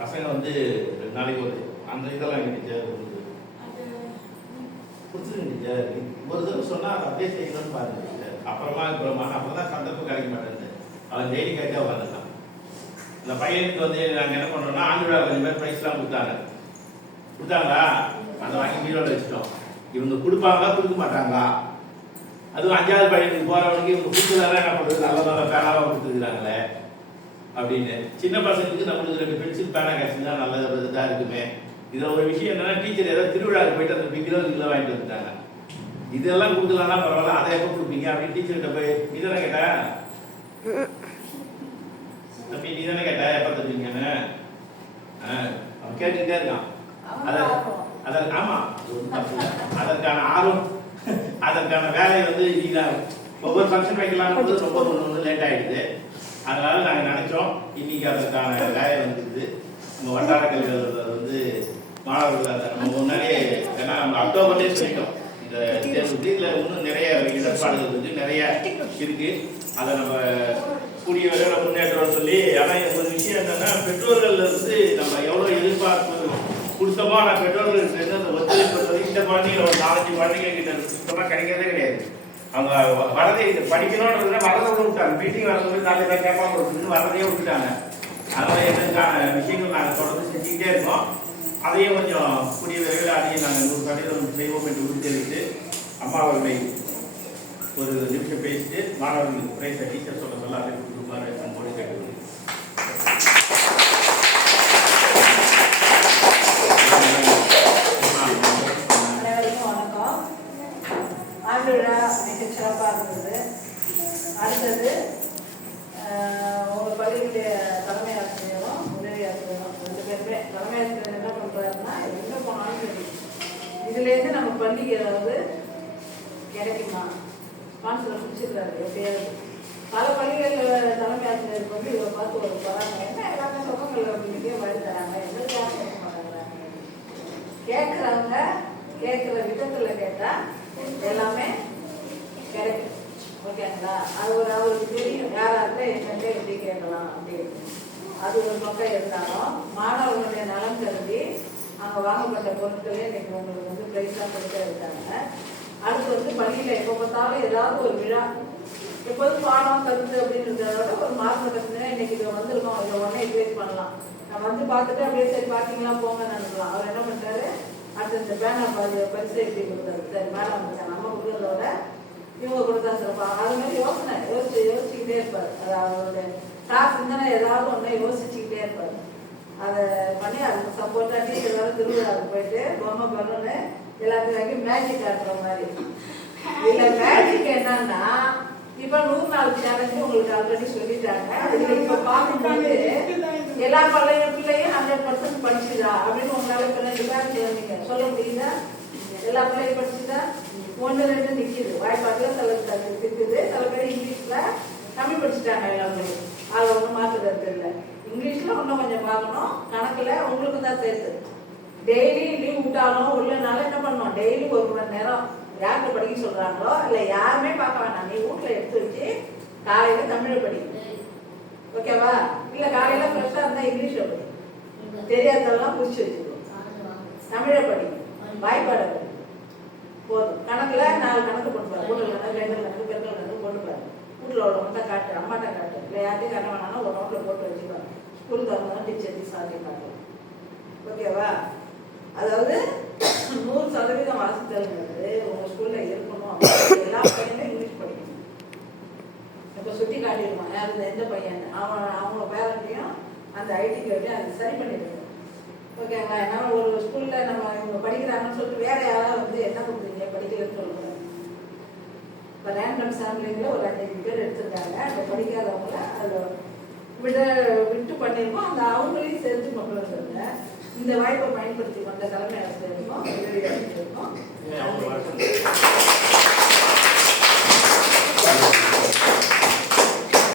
பசங்க வந்து 2 நாளைக்கு ஒரு அந்த இதெல்லாம் டீச்சர் கொடுத்துருங்க டீச்சர். ஒரு தடவை சொன்னால் அதை அப்படியே செய்யணும்னு பாருங்க டீச்சர். அப்புறமா அப்போ தான் சந்தர்ப்பம் கிடைக்க மாட்டேங்குது. அவன் டெய்லி கேட்டே உட்காந்துட்டான். இந்த பையனுக்கு வந்து நாங்கள் என்ன பண்ணுறோம்னா ஆண்டு விழா கொஞ்சம் பேர் ப்ரைஸ்லாம் கொடுத்தாங்களா அதை வாங்கி மீரோட வச்சுட்டோம். இவங்க கொடுப்பாங்களா கொடுக்க மாட்டாங்களா? அதுவும் 5வது பையனுக்கு போகிறவனுக்கு இவங்க கொடுத்துலாம் என்ன பண்ணுறது, நல்ல நல்ல பேனாவாக கொடுத்துருக்குறாங்களே அப்படின்னு. சின்ன பசங்களுக்கு நம்மளுக்கு 2 பென்சில் பேனா கிடச்சிருந்தா நல்ல இதாக இருக்குமே. இதில் ஒரு விஷயம் என்னன்னா, டீச்சர் ஏதாவது திருவிழாவுக்கு போயிட்டு அந்த கிலோ வாங்கிட்டு வந்துட்டாங்க. இதெல்லாம் கொடுக்கலாம்னா பரவாயில்ல, அதை எப்போ கொடுப்பீங்க அப்படின்னு டீச்சர்கிட்ட போய் நீ தானே கேட்டேன் தம்பி, நீ தானே கேட்ட எப்போ தருவீங்கன்னு அவன் கேட்டுக்கிட்டே இருக்கான். ஆமா, அதற்கான ஆர்வம் அதற்கான வேலையை வந்து நீதான் ஒவ்வொரு ஃபங்க்ஷன் வைக்கலாம்னு ரொம்ப ஒன்று லேட் ஆகிடுது. அதனால நாங்கள் நினைச்சோம் இன்னைக்கு அதற்கான வேலை வந்துருக்குது. நம்ம வட்டார கல்வி வந்து மாணவர்கள் நம்ம முன்னாடியே, ஏன்னா நம்ம அக்டோபர்லேயே சொல்லிட்டோம் இந்த தேர்வுக்கு. இதில் இன்னும் நிறைய இடர்பாடுகள் இருக்கு, நிறைய இருக்கு. அதை நம்ம கூடிய வகையில் முன்னேற்றம் சொல்லி. ஆனால் ஒரு விஷயம் என்னன்னா, பெற்றோர்கள் வந்து நம்ம எவ்வளோ எதிர்பார்ப்பு கொடுத்தோமோ ஆனால் பெற்றோர்களுக்கு அந்த ஒத்துழைப்பு இந்த குழந்தைங்க ஒரு 4-5 குழந்தைங்க கிட்ட சுத்தமாக கிடைக்கிறதே கிடையாது. அவங்க வரதே படிக்கணும்ன்றதுல வரதை விட்டாங்க. மீட்டிங் வரது நாளைக்கு கேட்பாம கொடுத்துட்டு வரதையே விட்டுட்டாங்க. அதனால என்னென்ன விஷயங்கள் நாங்கள் தொடர்ந்து செஞ்சுக்கிட்டே இருக்கோம். அதையும் கொஞ்சம் கூடிய விரைவில் அதையும் நாங்கள் 100% செய்வோம் என்று உறுதியளித்து அம்மா அவர்களை ஒரு நிமிஷம் பேசிட்டு மாணவர்களுக்கு பிரைஸை டீச்சர் சொல்ல அதை கொடுக்குமாறு அன்போடு கேட்டுக்கொள்கிறேன். சிறப்பாக இருந்தது. அடுத்தது உங்கள் பள்ளியுடைய தலைமை ஆசிரியரும் உதவி ஆசிரியரும் 2 பேருமே. தலைமை ஆசிரியர் என்ன பண்ணுறாருன்னா, எங்கே போனாலும் சரி இதுலேருந்து நம்ம பள்ளிக்கு ஏதாவது கிடைக்குமா ஸ்பான்சரை பிடிச்சிருக்காரு எப்பயாவது. பல பள்ளிகளில் தலைமை ஆசிரியருக்கு வந்து இவரை பார்த்து ஒரு பராமரி என்ன எல்லாமே சொந்தங்கள் அப்படின்னுக்கே வழி தராங்க. எங்களுக்கு யாரும் கேட்க மாட்டேங்கிறாங்க. கேட்குறவங்க கேட்குற விதத்தில் கேட்டால் எல்லாமே கிடைக்கும். ஓகேங்களா? அது ஒரு அவருக்கு தெரியும் யாராவது என்னென்ன எப்படி கேட்கலாம் அப்படின்னு. அது ஒரு பக்கம் இருந்தாலும் மாணவர்களுடைய நலம் கருதி அங்கே வாங்கப்பட்ட பொருட்களே இன்னைக்கு உங்களுக்கு வந்து பிரைஸாக கொடுக்க இருக்காங்க. அடுத்து வந்து பள்ளியில் எப்போ பார்த்தாலும் ஏதாவது ஒரு விழா, எப்போதும் பாடம் கருத்து அப்படின்றத விட ஒரு மார்க்க கருத்துனா இன்னைக்கு இதை வந்துருக்கோம், இதை உடனே என்கரேஜ் பண்ணலாம். நான் வந்து பார்த்துட்டு அப்படியே சரி பார்த்தீங்களா போங்கன்னு நினைக்கலாம். அவர் என்ன பண்ணுறாரு, அடுத்து இந்த பேனா பரிசு எப்படி கொடுத்தாரு. சரி மேடம் வந்துட்டாங்க, நம்ம கொடுக்கறதோட இவங்க கொடுத்தா சிறப்பாக. அது மாதிரி யோசிச்சுக்கிட்டே இருப்பார். அது அவருடைய சிந்தனை ஏதாவது ஒன்று யோசிச்சுக்கிட்டே இருப்பார். அதை பண்ணி அதுக்கு சப்போர்ட்டா டீச்சர் எல்லாரும் திருவிழாவுக்கு போயிட்டு பொம்மை பண்ணணும்னு எல்லாத்துக்கும் மேஜிக் காட்டுற மாதிரி. இதுல மேஜிக் என்னன்னா, இப்ப 100 நாள் சேலஞ்சு உங்களுக்கு ஆல்ரெடி சொல்லிட்டாங்க. அதுல இப்ப பார்க்கும்போது எல்லா பிள்ளையும் 100% படிச்சுதா அப்படின்னு உங்களால இப்ப 2 பேர் நீங்க சொல்ல முடியுதா? எல்லா பிள்ளையும் படிச்சுதா? 1-2 நிக்குது. வாய்ப்பாட்டுல சில இருக்குது. சில பேர் இங்கிலீஷ்ல தமிழ் படிச்சுட்டாங்க எல்லாமே. அது ஒன்றும் மாற்றுறது இல்லை. இங்கிலீஷ்ல இன்னும் கொஞ்சம் பார்க்கணும். கணக்குல உங்களுக்கு தான் சேர்த்து. டெய்லி லீவ் விட்டாலும் உள்ளனாலும் என்ன பண்ணணும், டெய்லி 1 மணி நேரம் யாருக்கு படிக்க சொல்றாங்களோ இல்லை யாருமே பார்க்க வேண்டாம், நீ வீட்டுல எடுத்து வச்சு காலையில தமிழை படி. ஓகேவா? இல்ல காலையில ஃப்ரெஷ்ஷா இருந்தா இங்கிலீஷ்ல படி. தெரியாதெல்லாம் புரிச்சு வச்சுக்கணும். தமிழை படி, வாய்ப்பாடை படி. போதும். கணக்குல 4 கணக்கு போட்டுப்பாரு. கூட்டல் கணக்கு, 2 கணக்கு, பெருக்கல் கணக்கு போட்டுப்பாரு. வீட்டுல உள்ளவங்க காட்டு, அம்மாட்ட காட்டு, இல்லை யார்ட்டையும் காட்ட வேணாலும் ஒரு நோட்ல போட்டு வச்சுப்பாரு. ஸ்கூலுக்கு வரணும் டீச்சர் சார்ட்டை காட்டு. ஓகேவா? அதாவது 100% வாசித்தல்ங்கிறது உங்க ஸ்கூல்ல இருக்கணும். எல்லா பையனும் இங்கிலீஷ் படிக்கணும். இப்ப சுட்டி காட்டிடுவான் யாரு எந்த பையன் அவங்க பேரண்ட்டையும் அந்த ஐடி கார்டையும் அது சரி பண்ணிடுங்க. ஓகேங்களா? ஏன்னா ஒரு ஸ்கூல்ல நம்ம இவங்க படிக்கிறாங்கன்னு சொல்லிட்டு வேற யாராவது வந்து என்ன கொடுக்குறீங்க படிக்கலன்னு சொல்லுவாங்க. இப்போ ரேண்டம் சாம்பிளிங்ல ஒரு 5 பேர் எடுத்திருக்காங்க. அந்த படிக்காதவங்கள அதில் விட்டு பண்ணியிருக்கோம். அந்த அவங்களையும் சேர்த்து கொண்டு வந்துருங்க. இந்த வாய்ப்பை பயன்படுத்தி கொண்ட தலைமை ஆசிரியருக்கும் உதவி ஆசிரியருக்கும்